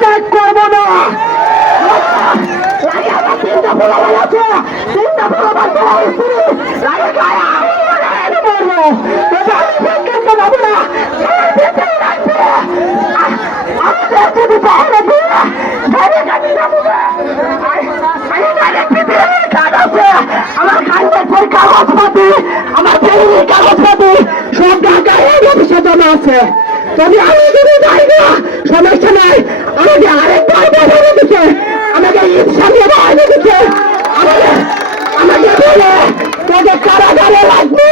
ত্যাগ করবো না। চিন্তা ভালো আছে, চিন্তা ভালো আমার কাগজের কাগজপাতি, আমার ফ্যামিলির কাগজপাতি সব ঢাকায় অফিসে জমা আছে। যদি আমি যদি যাই না সমস্যা নাই, আমাকে আরেকবার বেঁধে দিচ্ছে, আমাকে ঈদ সামনে বাইরে দিচ্ছে, আমাকে বলে তোকে কারাগারে লাগবে।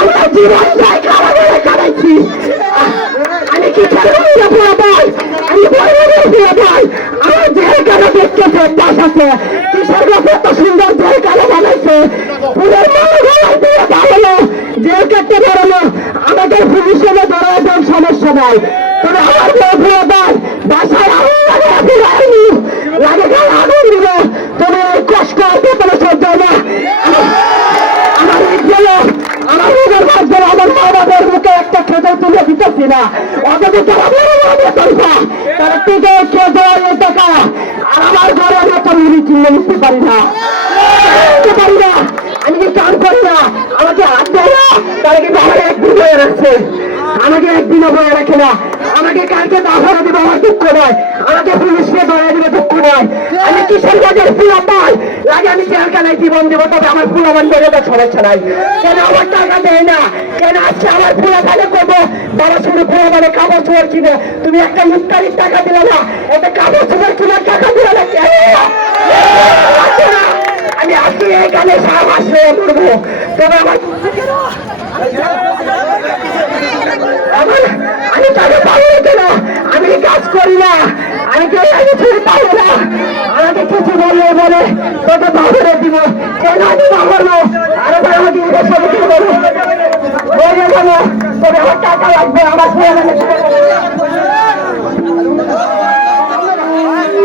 আমরা জীবন চাই কারাগারে কাটাইছি। আমি কি ভাই, আমি ভাই আমার জেল কারা দেখতেছে পাশ আছে, কিসের কাছে এত সুন্দর জেল কারা বানাইছে, পুরের মনে গলায় দিয়ে দাঁড়ালো জেল কাটতে পারলো। আমাদের পুলিশের ধরা দেন সমস্যা নাই, তবে আমার ভুয়া ভাই বাসায় আগুন লাগে গায়ে আগুন দিল, তবে কষ্ট বেতনে সহ্য না। আমার গেল আমার নিজের মাছ গেল, আমার মা বাবার মুখে একটা খেতে তুলে দিতেছি না। অথচ তারা বড় বড় বেতন পায়, তারা টিকে খেতে এই টাকা, আর আমার ঘরে আমি একটা মুড়ি কিনে নিতে পারি না। আমি কি কাজ করি না, আমাকে হাত দেয় না, তারা কিন্তু আমার একদিন বয়ে রাখছে, আমাকে একদিনও বয়ে রাখে না। আমাকে কালকে দাফারা দিবে আমার দুঃখ নয়, আমাকে পুলিশকে ধরে দিবে দুঃখ নয়। আমি কিসের কাজের ফুলা পাই লাগে, আমি জেলখানায় জীবন দেবো, তবে আমার ফুলাবান বেড়ে দেওয়ার সমস্যা নাই। কেন আমার টাকা দেয় না, কেন আজকে আমার ফুলা কাজে করবো, বাবা শুধু ফুলাবানে কাপড় চোপড় কিনে, তুমি একটা মুক্তারির টাকা দিলে না, একটা কাপড় চোপড় কিনার টাকা দিলে না, আমি আজকে এখানে সাহস হয়ে পড়বো। তবে আমি তাকে পাবো কেন, আমি কাজ করি না, আমি কেউ ছেড়ে পাবো না। আমাকে কিছু বললে বলে তোকে বাবরে দিব, কেন আমি বাবরবো, আরে ভাই আমাকে বসে বলো বলে যাবো, তবে আমার টাকা লাগবে, আমার